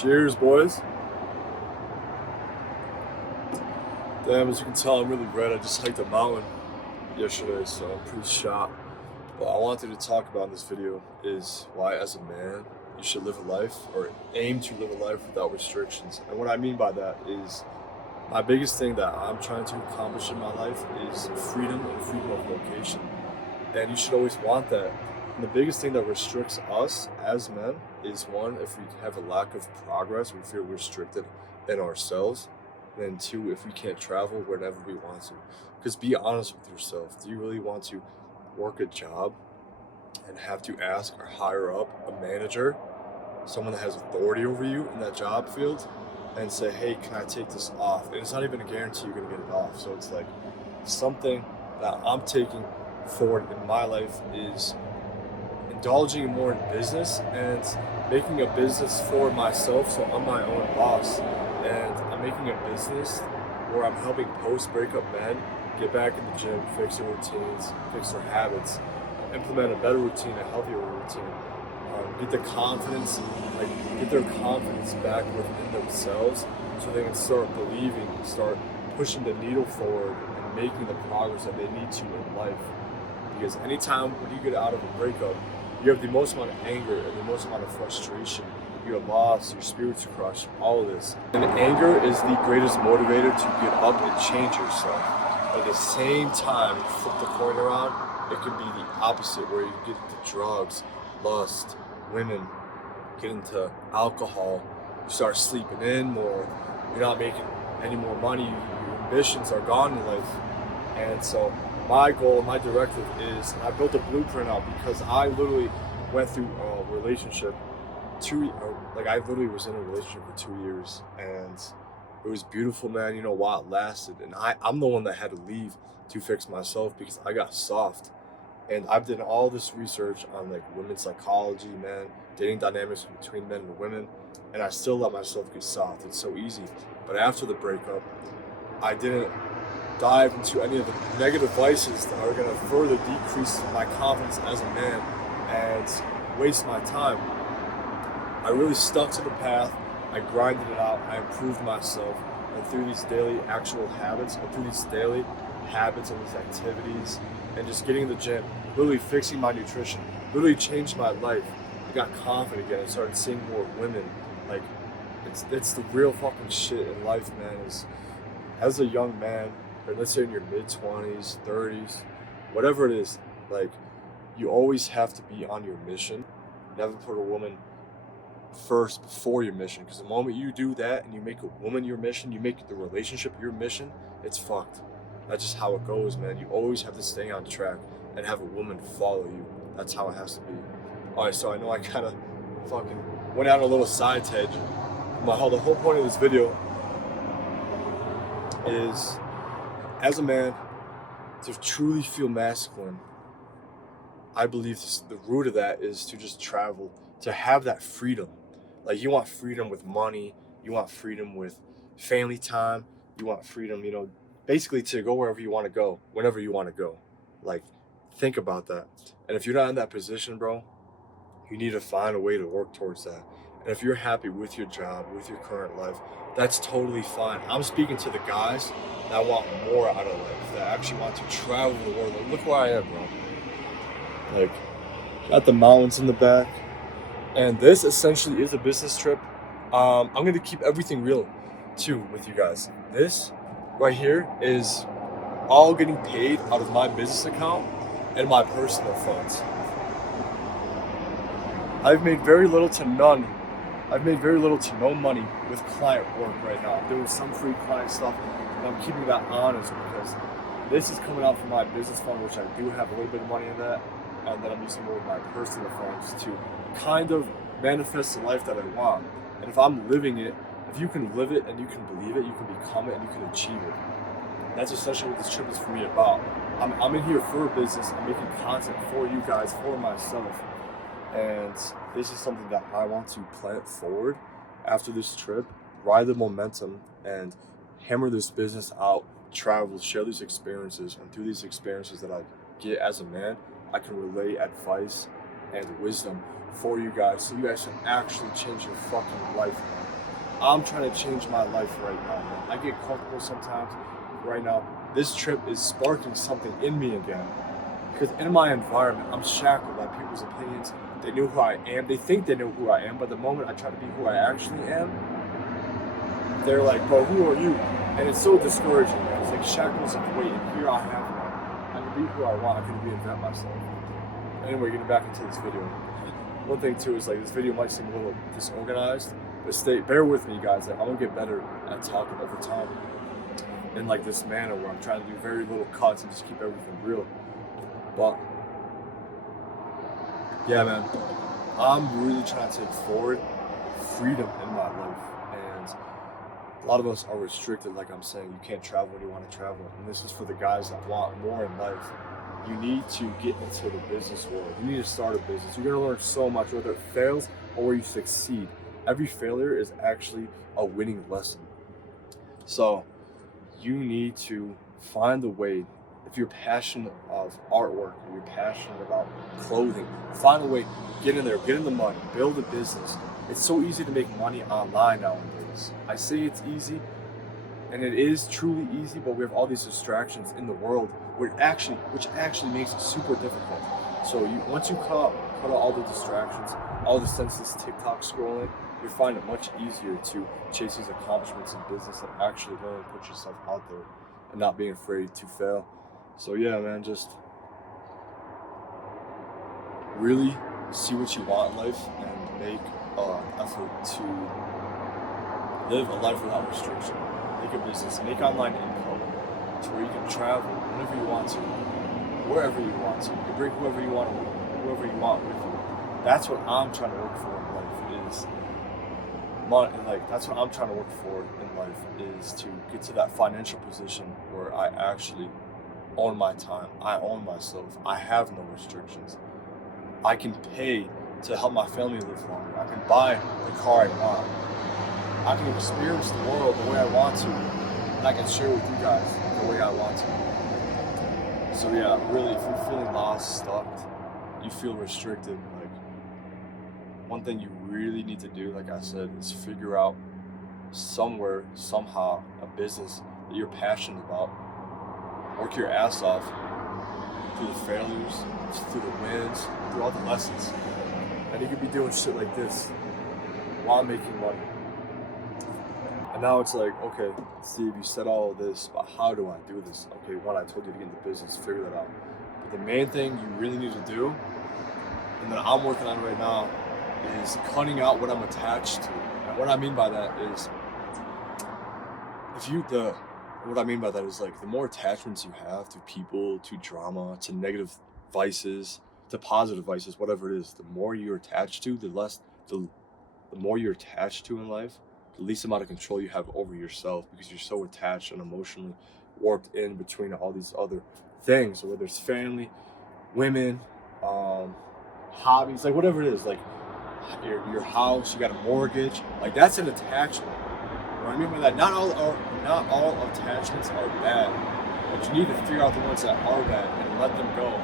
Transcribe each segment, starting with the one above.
Cheers, boys. Damn, as you can tell, I'm really red. I just hiked a mountain yesterday, so I'm pretty shot. What I wanted to talk about in this video is why, as a man, you should live a life or aim to live a life without restrictions. And what I mean by that is my biggest thing that I'm trying to accomplish in my life is freedom and freedom of location. And you should always want that. And the biggest thing that restricts us as men is one, if we have a lack of progress, we feel restricted in ourselves. And then two, if we can't travel whenever we want to. Because be honest with yourself. Do you really want to work a job and have to ask or hire up a manager, someone that has authority over you in that job field, and say, hey, can I take this off? And it's not even a guarantee you're going to get it off. So it's like something that I'm taking forward in my life is indulging more in business and making a business for myself, so I'm my own boss. And I'm making a business where I'm helping post-breakup men get back in the gym, fix their routines, fix their habits, implement a better routine, a healthier routine, get their confidence back within themselves, so they can start believing, start pushing the needle forward and making the progress that they need to in life. Because anytime when you get out of a breakup, you have the most amount of anger and the most amount of frustration. You're lost, your spirits are crushed, all of this. And anger is the greatest motivator to get up and change yourself. But at the same time, you flip the coin around, it can be the opposite, where you get into drugs, lust, women, get into alcohol, you start sleeping in more, you're not making any more money, your ambitions are gone in life. And so my goal, my directive is, and I built a blueprint out because I literally went through a relationship. I literally was in a relationship for 2 years, and it was beautiful, man. You know, while it lasted, and I'm the one that had to leave to fix myself because I got soft. And I've done all this research on like women's psychology, man, dating dynamics between men and women, and I still let myself get soft. It's so easy. But after the breakup, I didn't dive into any of the negative vices that are gonna further decrease my confidence as a man and waste my time. I really stuck to the path, I grinded it out, I improved myself, and through these daily actual habits, and through these daily habits and these activities, and just getting in the gym, literally fixing my nutrition, literally changed my life. I got confident again and started seeing more women. Like, it's the real fucking shit in life, man. Is as a young man, or let's say in your mid-20s, 30s, whatever it is, like, you always have to be on your mission. Never put a woman first before your mission, because the moment you do that and you make a woman your mission, you make the relationship your mission, it's fucked. That's just how it goes, man. You always have to stay on track and have a woman follow you. That's how it has to be. Alright, so I know I kind of fucking went out on a little side tangent. The whole point of this video is, as a man, to truly feel masculine, I believe the root of that is to just travel, to have that freedom. Like, you want freedom with money, you want freedom with family time, you want freedom, basically to go wherever you want to go, whenever you want to go. Like, think about that. And if you're not in that position, bro, you need to find a way to work towards that. And if you're happy with your job, with your current life, that's totally fine. I'm speaking to the guys that want more out of life, that actually want to travel the world. Like, look where I am, bro. Like, got the mountains in the back. And this essentially is a business trip. I'm going to keep everything real, too, with you guys. This right here is all getting paid out of my business account and my personal funds. I've made very little to no money with client work right now. I'm doing some free client stuff, and I'm keeping that honest because this is coming out from my business fund, which I do have a little bit of money in that, and then I'm using more of my personal funds to kind of manifest the life that I want. And if I'm living it, if you can live it and you can believe it, you can become it and you can achieve it. That's essentially what this trip is for me about. I'm in here for a business. I'm making content for you guys, for myself. And this is something that I want to plant forward after this trip, ride the momentum, and hammer this business out, travel, share these experiences. And through these experiences that I get as a man, I can relay advice and wisdom for you guys, so you guys can actually change your fucking life, man. I'm trying to change my life right now, man. I get comfortable sometimes. Right now, this trip is sparking something in me again. Because in my environment, I'm shackled by people's opinions. They knew who I am. They think they know who I am, but the moment I try to be who I actually am, they're like, bro, who are you? And it's so discouraging, man. It's like shackles of weight, and here I have one. I can be who I want. I can reinvent myself. Anyway, getting back into this video. One thing too is like this video might seem a little disorganized, but bear with me, guys. Like, I'm gonna get better at talking over time in like this manner where I'm trying to do very little cuts and just keep everything real. But yeah, man, I'm really trying to take forward freedom in my life, and a lot of us are restricted. Like I'm saying, you can't travel when you want to travel, and this is for the guys that want more in life. You need to get into the business world. You need to start a business. You're gonna learn so much, whether it fails or where you succeed. Every failure is actually a winning lesson. So you need to find a way. If you're passionate of artwork, or you're passionate about clothing, find a way, get in there, get in the money, build a business. It's so easy to make money online nowadays. I say it's easy, and it is truly easy, but we have all these distractions in the world which actually makes it super difficult. So once you cut out all the distractions, all the senseless TikTok scrolling, you find it much easier to chase these accomplishments in business and actually learn and put yourself out there and not being afraid to fail. So yeah, man, just really see what you want in life and make an effort to live a life without restriction. Make a business, make online income to where you can travel whenever you want to, wherever you want to. You can bring whoever you want with you. That's what I'm trying to work for in life is money. Like that's what I'm trying to work for in life is to get to that financial position where I actually own my time. I own myself. I have no restrictions. I can pay to help my family live longer. I can buy the car I want. I can experience the world the way I want to, and I can share with you guys the way I want to. So yeah, really, if you're feeling lost, stuck, you feel restricted, like one thing you really need to do, like I said, is figure out somewhere, somehow, a business that you're passionate about. Work your ass off through the failures, through the wins, through all the lessons. And you could be doing shit like this while making money. And now it's like, okay, Steve, you said all of this, but how do I do this? Okay, one, I told you to get into business, figure that out. But the main thing you really need to do, and that I'm working on right now, is cutting out what I'm attached to. And what I mean by that is, what I mean by that is like the more attachments you have to people, to drama, to negative vices, to positive vices, whatever it is, the more you're attached to, the more you're attached to in life, the least amount of control you have over yourself, because you're so attached and emotionally warped in between all these other things. So whether it's family, women, hobbies, like whatever it is, like your house, you got a mortgage, like that's an attachment. You know what I mean by that? Not all attachments are bad, but you need to figure out the ones that are bad and let them go.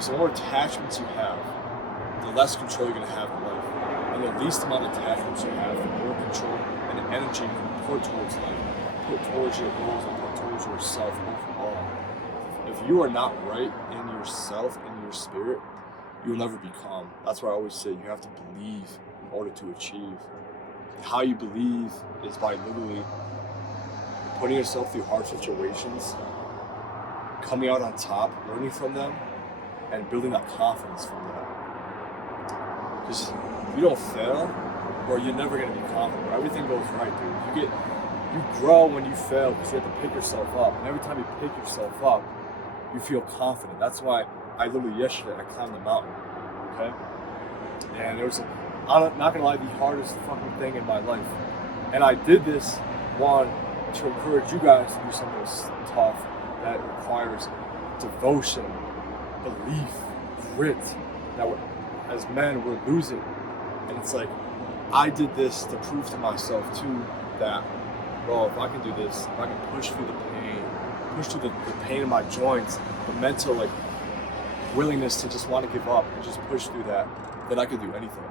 So the more attachments you have, the less control you're going to have in life. And the least amount of attachments you have, the more control and energy you can put towards life, put towards your goals, and put towards yourself overall. If you are not right in yourself, in your spirit, you will never be calm. That's why I always say you have to believe in order to achieve. And how you believe is by literally putting yourself through hard situations, coming out on top, learning from them, and building that confidence from that. Because if you don't fail, bro, you're never gonna be confident. Bro. Everything goes right, dude. You grow when you fail because you have to pick yourself up. And every time you pick yourself up, you feel confident. That's why I literally yesterday I climbed the mountain. Okay? And it was, I'm not gonna lie, the hardest fucking thing in my life. And I did this, one, to encourage you guys to do something tough that requires devotion, belief, grit, that as men we're losing. And it's like, I did this to prove to myself too that, bro, if I can do this, if I can push through the pain, push through the pain in my joints, the mental like willingness to just want to give up and just push through that, then I could do anything.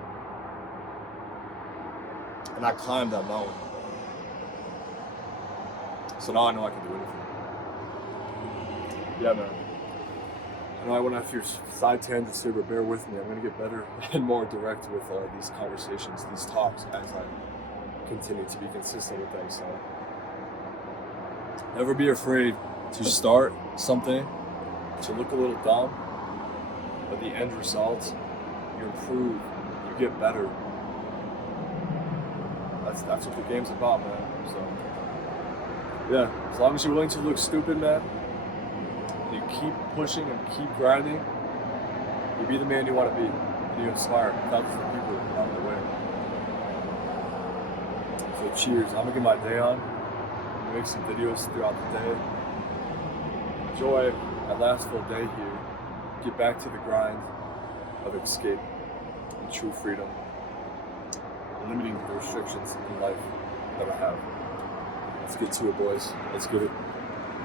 And I climbed that mountain. So now I know I can do anything. Yeah, man. I know I went off your side tangents here, but bear with me. I'm going to get better and more direct with these conversations, these talks, as I continue to be consistent with them. So never be afraid to start something, to look a little dumb, but the end result, you improve, you get better. That's what the game's about, man. So yeah, as long as you're willing to look stupid, man, you keep pushing and keep grinding, you be the man you want to be, and you inspire thousands of people along the way. So cheers. I'm gonna get my day on, make some videos throughout the day, enjoy my last full day here, get back to the grind of escape and true freedom, limiting the restrictions in life that I have. Let's get to it, boys. Let's get it.